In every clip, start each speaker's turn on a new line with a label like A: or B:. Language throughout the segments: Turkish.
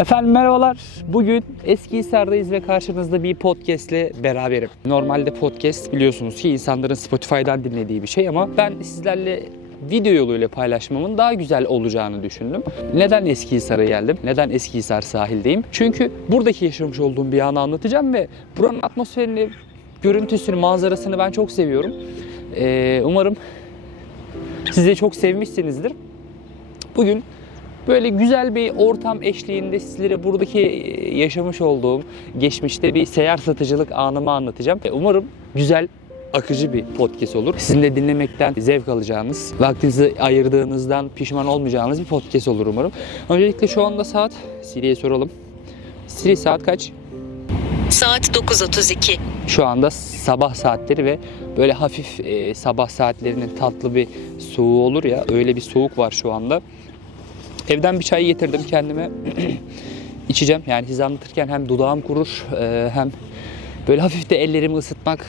A: Efendim merhabalar. Bugün Eskihisar'dayız ve karşınızda bir podcast ile beraberim. Normalde podcast biliyorsunuz ki insanların Spotify'dan dinlediği bir şey ama ben sizlerle video yoluyla paylaşmamın daha güzel olacağını düşündüm. Neden Eskihisar'a geldim? Neden Eskihisar sahildeyim? Çünkü buradaki yaşamış olduğum bir anı anlatacağım ve buranın atmosferini, görüntüsünü, manzarasını ben çok seviyorum. Ee, umarım siz de çok sevmişsinizdir. Bugün böyle güzel bir ortam eşliğinde sizlere buradaki e, yaşamış olduğum geçmişte bir seyyar satıcılık anımı anlatacağım. E, Umarım güzel akıcı bir podcast olur. Sizin de dinlemekten zevk alacağınız, vaktinizi ayırdığınızdan pişman olmayacağınız bir podcast olur umarım. Öncelikle şu anda saat, Siri'ye soralım. Siri saat kaç?
B: Saat 9.32.
A: Şu anda sabah saatleri ve böyle hafif e, sabah saatlerinin tatlı bir soğuğu olur ya öyle bir soğuk var şu anda. Evden bir çay getirdim kendime. içeceğim. Yani size anlatırken hem dudağım kurur e, hem böyle hafif de ellerimi ısıtmak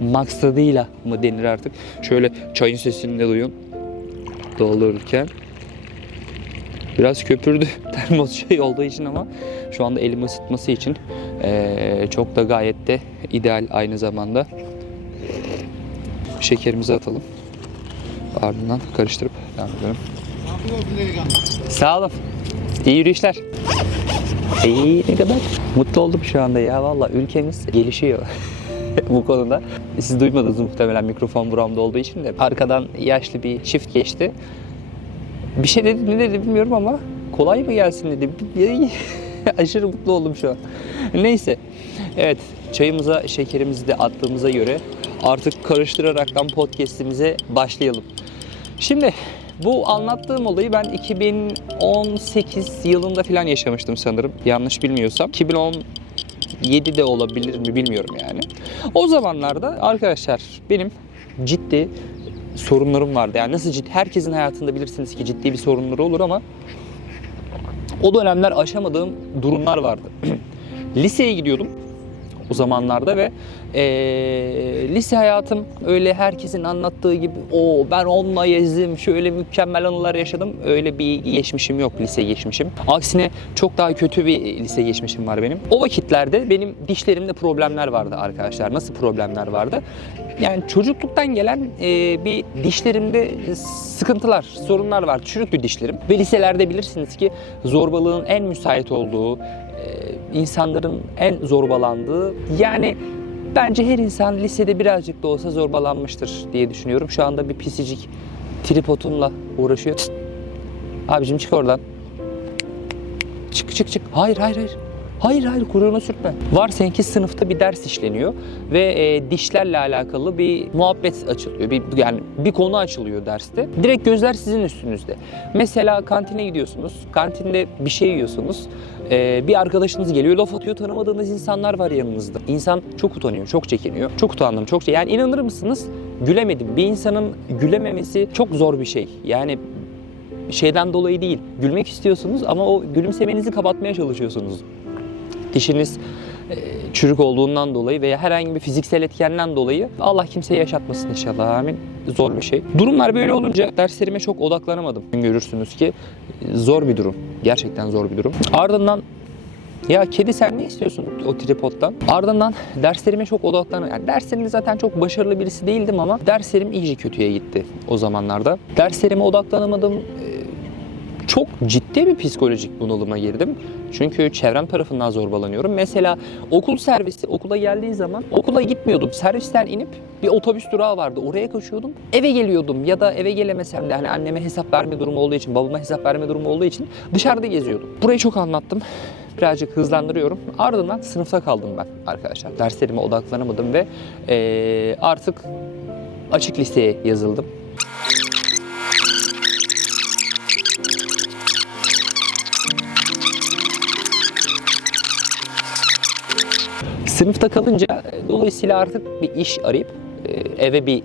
A: maksadıyla mı denir artık. Şöyle çayın sesini de duyun. Doldururken. Biraz köpürdü termos şey olduğu için ama şu anda elimi ısıtması için e, çok da gayet de ideal aynı zamanda. Şekerimizi atalım. Ardından karıştırıp devam edelim. Sağ olun. İyi yürüyüşler. İyi ne kadar mutlu oldum şu anda ya valla ülkemiz gelişiyor bu konuda. Siz duymadınız muhtemelen mikrofon buramda olduğu için de arkadan yaşlı bir çift geçti. Bir şey dedi ne dedi bilmiyorum ama kolay mı gelsin dedi. Aşırı mutlu oldum şu an. Neyse. Evet çayımıza şekerimizi de attığımıza göre artık karıştıraraktan podcast'imize başlayalım. Şimdi bu anlattığım olayı ben 2018 yılında falan yaşamıştım sanırım. Yanlış bilmiyorsam. 2017 de olabilir mi bilmiyorum yani. O zamanlarda arkadaşlar benim ciddi sorunlarım vardı. Yani nasıl ciddi? Herkesin hayatında bilirsiniz ki ciddi bir sorunları olur ama o dönemler aşamadığım durumlar vardı. Liseye gidiyordum o zamanlarda ve eee, lise hayatım öyle herkesin anlattığı gibi o ben onunla gezdim şöyle mükemmel anılar yaşadım öyle bir geçmişim yok lise geçmişim. Aksine çok daha kötü bir lise geçmişim var benim. O vakitlerde benim dişlerimde problemler vardı arkadaşlar. Nasıl problemler vardı? Yani çocukluktan gelen eee, bir dişlerimde sıkıntılar, sorunlar var. Çürüktü dişlerim. Ve liselerde bilirsiniz ki zorbalığın en müsait olduğu, e, insanların en zorbalandığı yani bence her insan lisede birazcık da olsa zorbalanmıştır diye düşünüyorum. Şu anda bir pisicik tripodumla uğraşıyor. Abicim çık oradan. Çık çık çık. Hayır hayır hayır. Hayır hayır kuyruğunu sürtme. Var seninki sınıfta bir ders işleniyor ve e, dişlerle alakalı bir muhabbet açılıyor. Bir, yani bir konu açılıyor derste. Direkt gözler sizin üstünüzde. Mesela kantine gidiyorsunuz. Kantinde bir şey yiyorsunuz. E, bir arkadaşınız geliyor laf atıyor. Tanımadığınız insanlar var yanınızda. İnsan çok utanıyor, çok çekiniyor. Çok utandım, çok şey. Yani inanır mısınız? Gülemedim. Bir insanın gülememesi çok zor bir şey. Yani şeyden dolayı değil. Gülmek istiyorsunuz ama o gülümsemenizi kapatmaya çalışıyorsunuz dişiniz e, çürük olduğundan dolayı veya herhangi bir fiziksel etkenden dolayı Allah kimseye yaşatmasın inşallah amin. Zor bir şey. Durumlar böyle olunca derslerime çok odaklanamadım. Görürsünüz ki e, zor bir durum. Gerçekten zor bir durum. Ardından ya kedi sen ne istiyorsun o tripodtan? Ardından derslerime çok odaklan. Yani derslerimde zaten çok başarılı birisi değildim ama derslerim iyice kötüye gitti o zamanlarda. Derslerime odaklanamadım. Ee, Çok ciddi bir psikolojik bunalıma girdim. Çünkü çevrem tarafından zorbalanıyorum. Mesela okul servisi okula geldiği zaman okula gitmiyordum. Servisten inip bir otobüs durağı vardı. Oraya koşuyordum. Eve geliyordum ya da eve gelemesem de hani anneme hesap verme durumu olduğu için, babama hesap verme durumu olduğu için dışarıda geziyordum. Burayı çok anlattım. Birazcık hızlandırıyorum. Ardından sınıfta kaldım ben arkadaşlar. Derslerime odaklanamadım ve eee, artık açık listeye yazıldım. Sınıfta kalınca dolayısıyla artık bir iş arayıp e, eve bir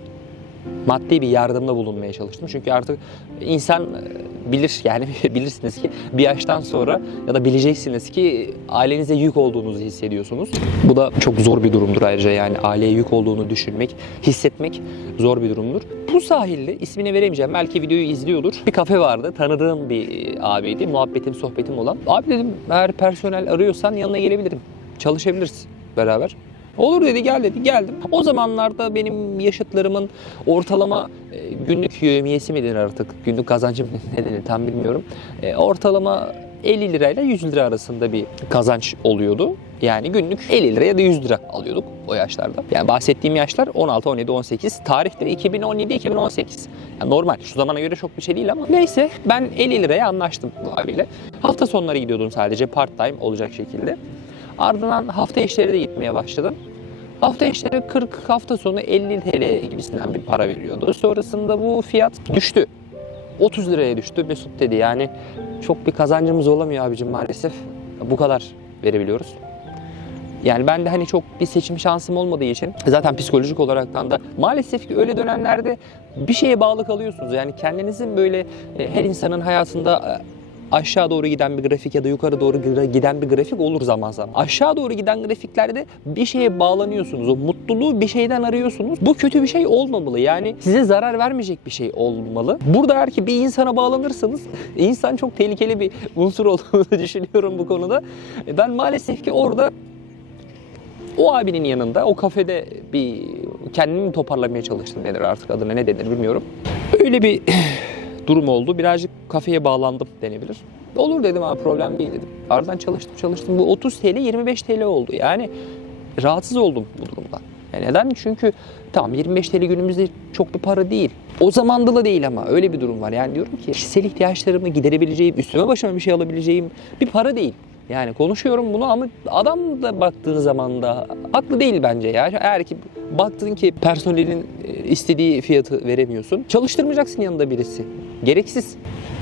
A: maddi bir yardımda bulunmaya çalıştım. Çünkü artık insan e, bilir yani bilirsiniz ki bir yaştan sonra ya da bileceksiniz ki ailenize yük olduğunuzu hissediyorsunuz. Bu da çok zor bir durumdur ayrıca yani aileye yük olduğunu düşünmek, hissetmek zor bir durumdur. Bu sahilde ismini veremeyeceğim. Belki videoyu izliyordur. Bir kafe vardı. Tanıdığım bir abiydi. Muhabbetim, sohbetim olan. Abi dedim eğer personel arıyorsan yanına gelebilirim. Çalışabiliriz beraber. Olur dedi gel dedi geldim. O zamanlarda benim yaşıtlarımın ortalama e, günlük yövmiyesi mi denir artık günlük kazancı mı ne denir tam bilmiyorum. E, ortalama 50 lirayla 100 lira arasında bir kazanç oluyordu. Yani günlük 50 lira ya da 100 lira alıyorduk o yaşlarda. Yani bahsettiğim yaşlar 16, 17, 18. Tarihleri 2017, 2018. Yani normal. Şu zamana göre çok bir şey değil ama. Neyse ben 50 liraya anlaştım bu abiyle. Hafta sonları gidiyordum sadece part time olacak şekilde. Ardından hafta işleri de gitmeye başladım. Hafta işleri 40, hafta sonu 50 TL gibisinden bir para veriyordu. Sonrasında bu fiyat düştü. 30 liraya düştü. Mesut dedi yani çok bir kazancımız olamıyor abicim maalesef. Bu kadar verebiliyoruz. Yani ben de hani çok bir seçim şansım olmadığı için zaten psikolojik olaraktan da maalesef ki öyle dönemlerde bir şeye bağlı kalıyorsunuz. Yani kendinizin böyle e, her insanın hayatında e, aşağı doğru giden bir grafik ya da yukarı doğru giden bir grafik olur zaman zaman. Aşağı doğru giden grafiklerde bir şeye bağlanıyorsunuz. O mutluluğu bir şeyden arıyorsunuz. Bu kötü bir şey olmamalı. Yani size zarar vermeyecek bir şey olmalı. Burada eğer ki bir insana bağlanırsanız insan çok tehlikeli bir unsur olduğunu düşünüyorum bu konuda. E, Ben maalesef ki orada o abinin yanında o kafede bir kendimi toparlamaya çalıştım denir artık adına ne denir bilmiyorum. Öyle bir durum oldu. Birazcık kafeye bağlandım denebilir. Olur dedim abi problem değil dedim. Ardından çalıştım çalıştım. Bu 30 TL 25 TL oldu. Yani rahatsız oldum bu durumdan. Yani neden? Çünkü tamam 25 TL günümüzde çok bir para değil. O zamanda da değil ama öyle bir durum var. Yani diyorum ki kişisel ihtiyaçlarımı giderebileceğim, üstüme başıma bir şey alabileceğim bir para değil. Yani konuşuyorum bunu ama adam da baktığın zaman da haklı değil bence ya. Eğer ki baktın ki personelin e, istediği fiyatı veremiyorsun. Çalıştırmayacaksın yanında birisi. Gereksiz.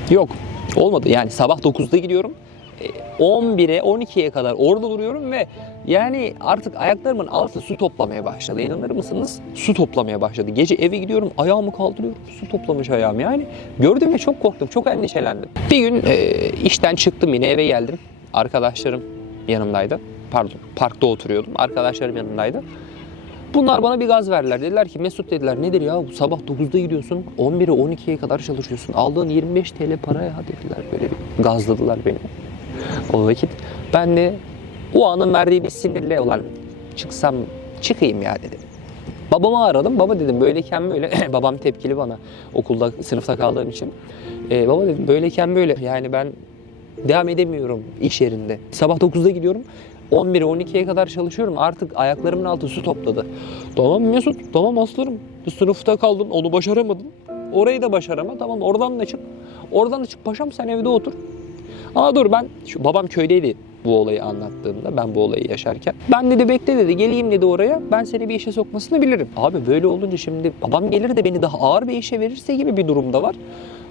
A: Yok. Olmadı. Yani sabah 9'da gidiyorum. E, 11'e 12'ye kadar orada duruyorum ve yani artık ayaklarımın altı su toplamaya başladı. İnanır mısınız? Su toplamaya başladı. Gece eve gidiyorum ayağımı kaldırıyorum. Su toplamış ayağım yani. Gördüğümde çok korktum. Çok endişelendim. Bir gün e, işten çıktım yine eve geldim. Arkadaşlarım yanımdaydı. Pardon parkta oturuyordum. Arkadaşlarım yanımdaydı. Bunlar bana bir gaz verdiler. Dediler ki Mesut dediler nedir ya bu sabah 9'da gidiyorsun 11'e 12'ye kadar çalışıyorsun. Aldığın 25 TL paraya dediler. Böyle gazladılar beni o vakit. Ben de o anın verdiği bir sinirle olan çıksam çıkayım ya dedim. Babamı aradım. Baba dedim böyleyken böyle. Babam tepkili bana okulda sınıfta kaldığım için. Ee, baba dedim böyleyken böyle. Yani ben devam edemiyorum iş yerinde. Sabah 9'da gidiyorum. 11'e 12'ye kadar çalışıyorum. Artık ayaklarımın altı su topladı. Tamam Mesut, tamam aslanım. Bir sınıfta kaldın, onu başaramadın. Orayı da başarama. Tamam oradan da çık. Oradan da çık paşam sen evde otur. Ama dur ben, şu, babam köydeydi bu olayı anlattığımda, ben bu olayı yaşarken. Ben dedi bekle dedi, geleyim dedi oraya, ben seni bir işe sokmasını bilirim. Abi böyle olunca şimdi babam gelir de beni daha ağır bir işe verirse gibi bir durumda var.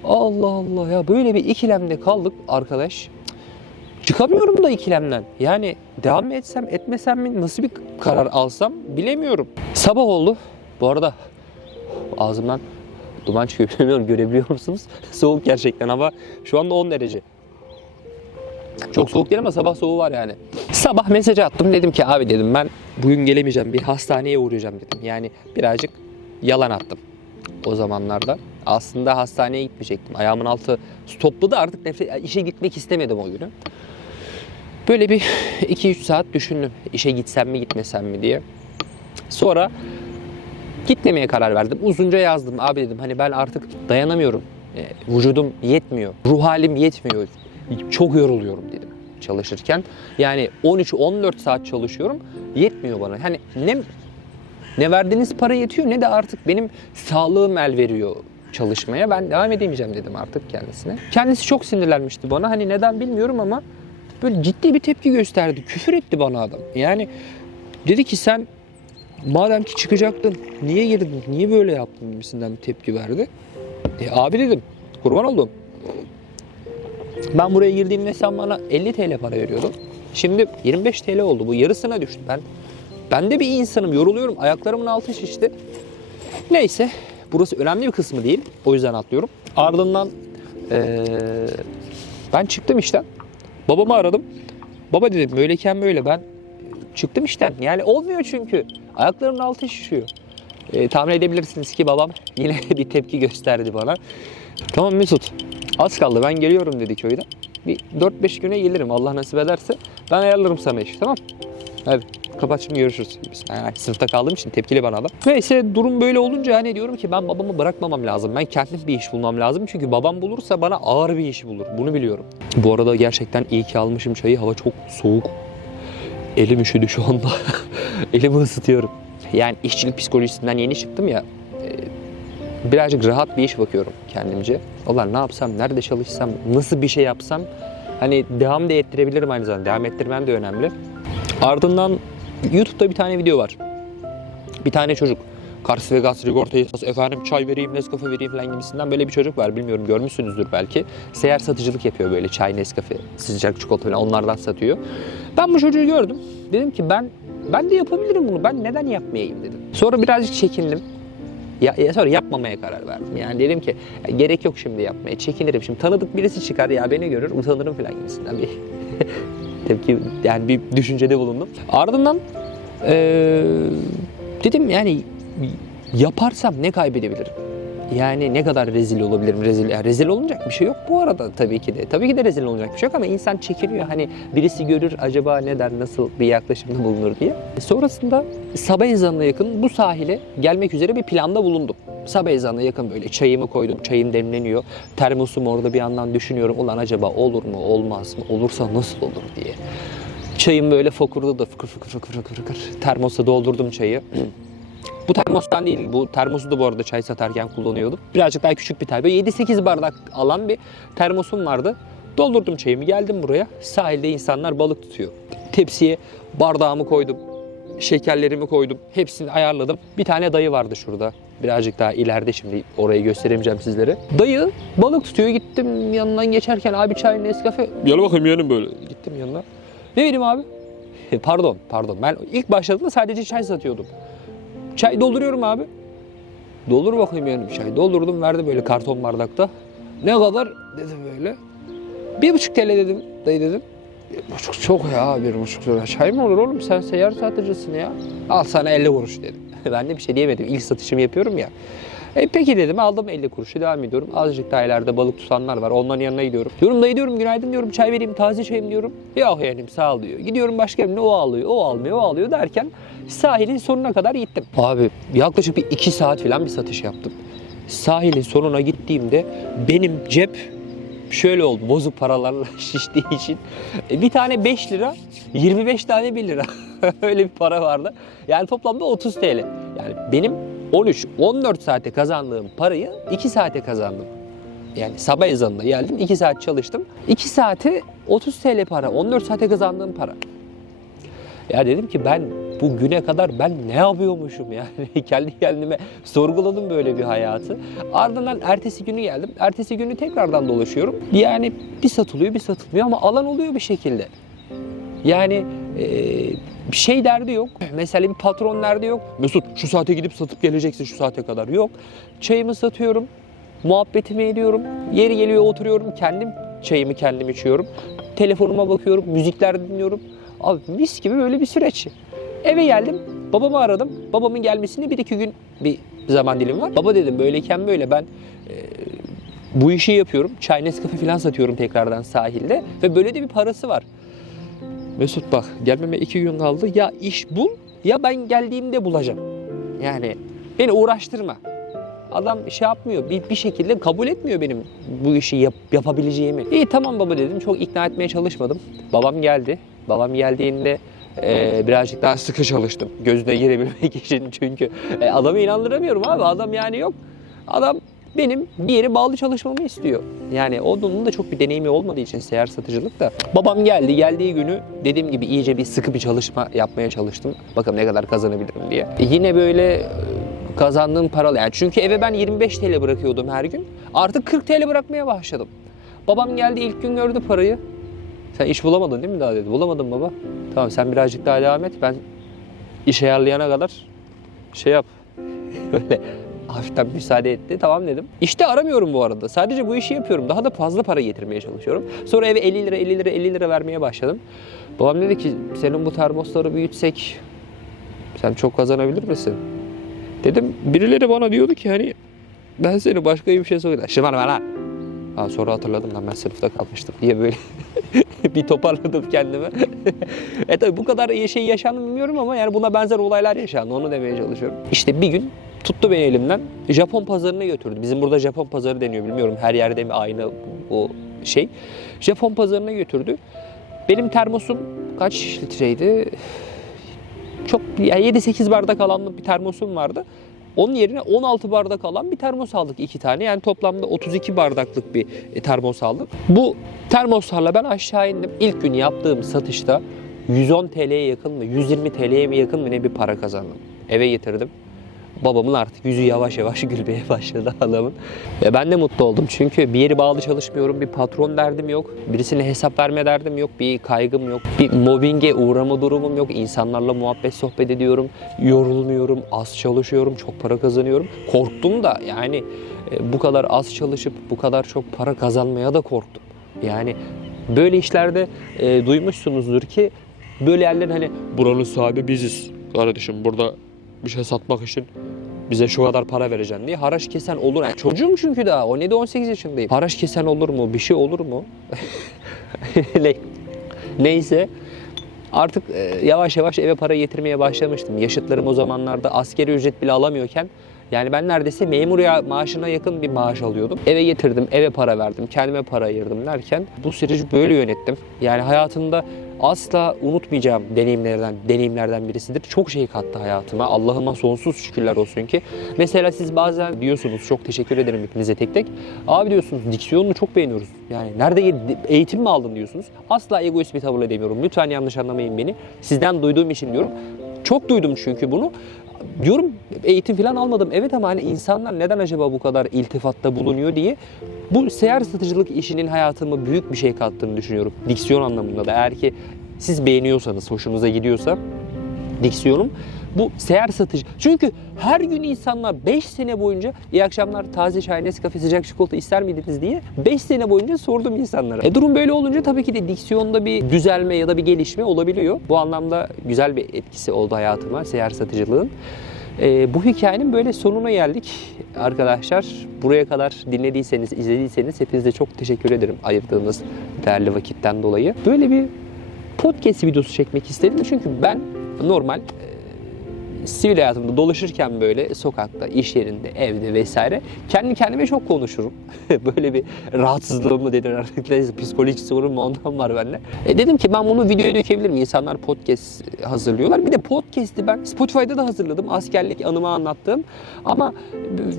A: Allah Allah ya böyle bir ikilemde kaldık arkadaş. Çıkamıyorum da ikilemden. Yani devam mı etsem etmesem mi nasıl bir karar alsam bilemiyorum. Sabah oldu. Bu arada ağzımdan duman çıkıyor bilmiyorum görebiliyor musunuz? Soğuk gerçekten hava şu anda 10 derece. Çok soğuk değil ama sabah soğuğu var yani. Sabah mesaj attım dedim ki abi dedim ben bugün gelemeyeceğim bir hastaneye uğrayacağım dedim. Yani birazcık yalan attım o zamanlarda. Aslında hastaneye gitmeyecektim. Ayağımın altı su topladı artık nefret, işe gitmek istemedim o günü. Böyle bir 2-3 saat düşündüm. İşe gitsem mi gitmesem mi diye. Sonra gitmemeye karar verdim. Uzunca yazdım. Abi dedim hani ben artık dayanamıyorum. E, vücudum yetmiyor. Ruh halim yetmiyor. Çok yoruluyorum dedim çalışırken. Yani 13-14 saat çalışıyorum. Yetmiyor bana. Hani ne ne verdiğiniz para yetiyor ne de artık benim sağlığım el veriyor çalışmaya. Ben devam edemeyeceğim dedim artık kendisine. Kendisi çok sinirlenmişti bana. Hani neden bilmiyorum ama böyle ciddi bir tepki gösterdi. Küfür etti bana adam. Yani dedi ki sen madem ki çıkacaktın niye girdin? Niye böyle yaptın gibisinden bir tepki verdi. E, abi dedim kurban oldum. Ben buraya girdiğimde sen bana 50 TL para veriyordun. Şimdi 25 TL oldu. Bu yarısına düştü. Ben ben de bir insanım. Yoruluyorum. Ayaklarımın altı şişti. Neyse. Burası önemli bir kısmı değil. O yüzden atlıyorum. Ardından eee, ben çıktım işten. Babamı aradım. Baba dedim böyleyken böyle ben çıktım işten. Yani olmuyor çünkü. Ayaklarımın altı şişiyor. E, tahmin edebilirsiniz ki babam yine bir tepki gösterdi bana. Tamam Mesut az kaldı ben geliyorum dedi köyden. Bir 4-5 güne gelirim Allah nasip ederse. Ben ayarlarım sana iş tamam. Hadi kapat şimdi görüşürüz. Yani sınıfta kaldığım için tepkili bana da. Neyse durum böyle olunca hani diyorum ki ben babamı bırakmamam lazım. Ben kendim bir iş bulmam lazım. Çünkü babam bulursa bana ağır bir iş bulur. Bunu biliyorum. Bu arada gerçekten iyi ki almışım çayı. Hava çok soğuk. Elim üşüdü şu anda. Elimi ısıtıyorum. Yani işçilik psikolojisinden yeni çıktım ya. e, Birazcık rahat bir iş bakıyorum kendimce. Ulan ne yapsam, nerede çalışsam, nasıl bir şey yapsam hani devam da ettirebilirim aynı zamanda. Devam ettirmem de önemli. Ardından YouTube'da bir tane video var. Bir tane çocuk. Kars Vegas sigortayı efendim çay vereyim, Nescafe vereyim falan gibisinden böyle bir çocuk var. Bilmiyorum görmüşsünüzdür belki. Seyyar satıcılık yapıyor böyle çay, Nescafe, sıcak çikolata falan onlardan satıyor. Ben bu çocuğu gördüm. Dedim ki ben ben de yapabilirim bunu. Ben neden yapmayayım dedim. Sonra birazcık çekindim. Ya, ya sonra yapmamaya karar verdim. Yani dedim ki ya gerek yok şimdi yapmaya. Çekinirim. Şimdi tanıdık birisi çıkar ya beni görür utanırım falan gibisinden bir tepki yani bir düşüncede bulundum. Ardından eee, dedim yani yaparsam ne kaybedebilirim? Yani ne kadar rezil olabilirim? Rezil, yani rezil olunacak bir şey yok bu arada tabii ki de. Tabii ki de rezil olacak bir şey yok ama insan çekiniyor. Hani birisi görür acaba ne der, nasıl bir yaklaşımda bulunur diye. Sonrasında sabah ezanına yakın bu sahile gelmek üzere bir planda bulundum. Sabah ezanına yakın böyle çayımı koydum. Çayım demleniyor. Termosumu orada bir yandan düşünüyorum. Ulan acaba olur mu, olmaz mı? Olursa nasıl olur diye. Çayım böyle fokurdu da fıkır fıkır fıkır fıkır fıkır. Termosa doldurdum çayı. Bu termostan değil. Bu termosu da bu arada çay satarken kullanıyordum. Birazcık daha küçük bir termos. 7-8 bardak alan bir termosum vardı. Doldurdum çayımı geldim buraya. Sahilde insanlar balık tutuyor. Tepsiye bardağımı koydum. Şekerlerimi koydum. Hepsini ayarladım. Bir tane dayı vardı şurada. Birazcık daha ileride şimdi orayı gösteremeyeceğim sizlere. Dayı balık tutuyor. Gittim yanından geçerken abi çay Nescafe. Gel bakayım yanım böyle. Gittim yanına. Ne vereyim abi? pardon pardon. Ben ilk başladığımda sadece çay satıyordum. Çay dolduruyorum abi. Doldur bakayım yani çay. Doldurdum verdi böyle karton bardakta. Ne kadar dedi böyle. Bir buçuk TL dedim dayı dedim. Bir buçuk çok ya bir buçuk lira. Çay mı olur oğlum sen seyyar satıcısın ya. Al sana 50 kuruş dedim. ben de bir şey diyemedim. İlk satışımı yapıyorum ya. E peki dedim aldım 50 kuruşu devam ediyorum. Azıcık daha ileride balık tutanlar var. Onların yanına gidiyorum. Diyorum dayı diyorum günaydın diyorum çay vereyim taze çayım diyorum. Yok yeğenim sağ diyor. Gidiyorum başka birine o alıyor o almıyor o alıyor derken sahilin sonuna kadar gittim. Abi yaklaşık bir 2 saat falan bir satış yaptım. Sahilin sonuna gittiğimde benim cep şöyle oldu bozuk paralarla şiştiği için E, bir tane 5 lira 25 tane 1 lira öyle bir para vardı. Yani toplamda 30 TL. Yani benim 13-14 saate kazandığım parayı 2 saate kazandım. Yani sabah ezanında geldim 2 saat çalıştım. 2 saate 30 TL para 14 saate kazandığım para. Ya dedim ki ben bu güne kadar ben ne yapıyormuşum yani kendi kendime sorguladım böyle bir hayatı. Ardından ertesi günü geldim. Ertesi günü tekrardan dolaşıyorum. Yani bir satılıyor bir satılmıyor ama alan oluyor bir şekilde. Yani bir şey derdi yok. Mesela bir patron derdi yok. Mesut şu saate gidip satıp geleceksin şu saate kadar. Yok. Çayımı satıyorum. Muhabbetimi ediyorum. Yeri geliyor oturuyorum. Kendim çayımı kendim içiyorum. Telefonuma bakıyorum. Müzikler dinliyorum. Abi mis gibi böyle bir süreç. Eve geldim. Babamı aradım. Babamın gelmesine bir iki gün bir zaman dilimi var. Baba dedim böyleyken böyle ben e, bu işi yapıyorum. Çay Nescafe falan satıyorum tekrardan sahilde. Ve böyle de bir parası var. Mesut bak gelmeme iki gün kaldı. Ya iş bul ya ben geldiğimde bulacağım. Yani beni uğraştırma. Adam şey yapmıyor. Bir, bir şekilde kabul etmiyor benim bu işi yap- yapabileceğimi. İyi tamam baba dedim. Çok ikna etmeye çalışmadım. Babam geldi. Babam geldiğinde e, birazcık daha sıkı çalıştım. Gözüne girebilmek için. Çünkü e, adamı inandıramıyorum abi. Adam yani yok. Adam benim bir yere bağlı çalışmamı istiyor. Yani onun da çok bir deneyimi olmadığı için seyyar satıcılık da. Babam geldi. Geldiği günü dediğim gibi iyice bir sıkı bir çalışma yapmaya çalıştım. Bakalım ne kadar kazanabilirim diye. E, yine böyle e, kazandığım paralı. Yani çünkü eve ben 25 TL bırakıyordum her gün. Artık 40 TL bırakmaya başladım. Babam geldi ilk gün gördü parayı. Sen iş bulamadın değil mi daha dedi. Bulamadım baba. Tamam sen birazcık daha devam et. Ben iş ayarlayana kadar şey yap. Böyle hafiften müsaade etti. Tamam dedim. İşte aramıyorum bu arada. Sadece bu işi yapıyorum. Daha da fazla para getirmeye çalışıyorum. Sonra eve 50 lira 50 lira 50 lira vermeye başladım. Babam dedi ki senin bu termosları büyütsek sen çok kazanabilir misin? Dedim birileri bana diyordu ki hani ben seni başka bir şey soruyorum. Şımarma lan. Ha, sonra hatırladım lan ben sınıfta kalmıştım diye böyle bir toparladım kendimi. e tabi bu kadar şey yaşandı bilmiyorum ama yani buna benzer olaylar yaşandı onu demeye çalışıyorum. İşte bir gün tuttu beni elimden Japon pazarına götürdü. Bizim burada Japon pazarı deniyor bilmiyorum her yerde mi aynı o şey. Japon pazarına götürdü. Benim termosum kaç litreydi? Çok yani 7-8 bardak alanlı bir termosum vardı. Onun yerine 16 bardak alan bir termos aldık iki tane. Yani toplamda 32 bardaklık bir e, termos aldık. Bu termoslarla ben aşağı indim. İlk gün yaptığım satışta 110 TL'ye yakın mı 120 TL'ye mi yakın mı ne bir para kazandım. Eve getirdim. Babamın artık yüzü yavaş yavaş gülmeye başladı adamın. Ve ben de mutlu oldum çünkü bir yeri bağlı çalışmıyorum, bir patron derdim yok, birisine hesap verme derdim yok, bir kaygım yok, bir mobbinge uğrama durumum yok, insanlarla muhabbet sohbet ediyorum, yorulmuyorum, az çalışıyorum, çok para kazanıyorum. Korktum da yani e, bu kadar az çalışıp bu kadar çok para kazanmaya da korktum. Yani böyle işlerde e, duymuşsunuzdur ki böyle yerlerin hani buranın sahibi biziz kardeşim burada bir şey satmak için bize şu kadar para vereceksin diye haraç kesen olur. Yani çocuğum çünkü daha 17-18 yaşındayım. Haraç kesen olur mu? Bir şey olur mu? Ne- Neyse artık e, yavaş yavaş eve para getirmeye başlamıştım. Yaşıtlarım o zamanlarda askeri ücret bile alamıyorken yani ben neredeyse memur ya maaşına yakın bir maaş alıyordum. Eve getirdim, eve para verdim, kendime para ayırdım derken bu süreci böyle yönettim. Yani hayatımda asla unutmayacağım deneyimlerden deneyimlerden birisidir. Çok şey kattı hayatıma. Allah'ıma sonsuz şükürler olsun ki. Mesela siz bazen diyorsunuz çok teşekkür ederim hepinize tek tek. Abi diyorsunuz diksiyonunu çok beğeniyoruz. Yani nerede eğitim mi aldın diyorsunuz. Asla egoist bir tavırla demiyorum. Lütfen yanlış anlamayın beni. Sizden duyduğum için diyorum. Çok duydum çünkü bunu. Diyorum eğitim falan almadım. Evet ama hani insanlar neden acaba bu kadar iltifatta bulunuyor diye bu seyyar satıcılık işinin hayatıma büyük bir şey kattığını düşünüyorum. Diksiyon anlamında da eğer ki siz beğeniyorsanız, hoşunuza gidiyorsa diksiyonum bu seyyar satıcı. Çünkü her gün insanlar 5 sene boyunca iyi akşamlar taze çay, Nescafe, sıcak çikolata ister miydiniz diye 5 sene boyunca sordum insanlara. E durum böyle olunca tabii ki de diksiyonda bir düzelme ya da bir gelişme olabiliyor. Bu anlamda güzel bir etkisi oldu hayatıma seyyar satıcılığın. E, bu hikayenin böyle sonuna geldik arkadaşlar. Buraya kadar dinlediyseniz, izlediyseniz hepinize çok teşekkür ederim ayırdığınız değerli vakitten dolayı. Böyle bir podcast videosu çekmek istedim çünkü ben normal sivil hayatımda dolaşırken böyle sokakta, iş yerinde, evde vesaire kendi kendime çok konuşurum. böyle bir rahatsızlığım mı denir artık psikolojik sorun mu ondan var bende. E dedim ki ben bunu videoya dökebilirim. İnsanlar podcast hazırlıyorlar. Bir de podcast'i ben Spotify'da da hazırladım. Askerlik anımı anlattığım. Ama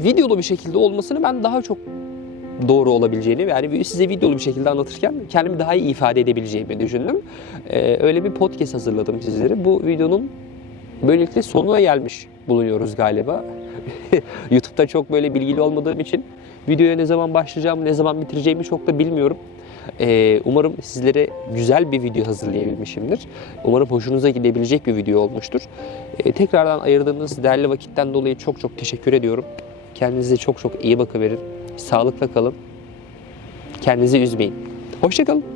A: videolu bir şekilde olmasını ben daha çok doğru olabileceğini yani size videolu bir şekilde anlatırken kendimi daha iyi ifade edebileceğimi düşündüm. Ee, öyle bir podcast hazırladım sizlere. Bu videonun böylelikle sonuna gelmiş bulunuyoruz galiba. YouTube'da çok böyle bilgili olmadığım için videoya ne zaman başlayacağımı, ne zaman bitireceğimi çok da bilmiyorum. Ee, umarım sizlere güzel bir video hazırlayabilmişimdir. Umarım hoşunuza gidebilecek bir video olmuştur. Ee, tekrardan ayırdığınız değerli vakitten dolayı çok çok teşekkür ediyorum. Kendinize çok çok iyi bakıverin. Sağlıkla kalın. Kendinizi üzmeyin. Hoşçakalın.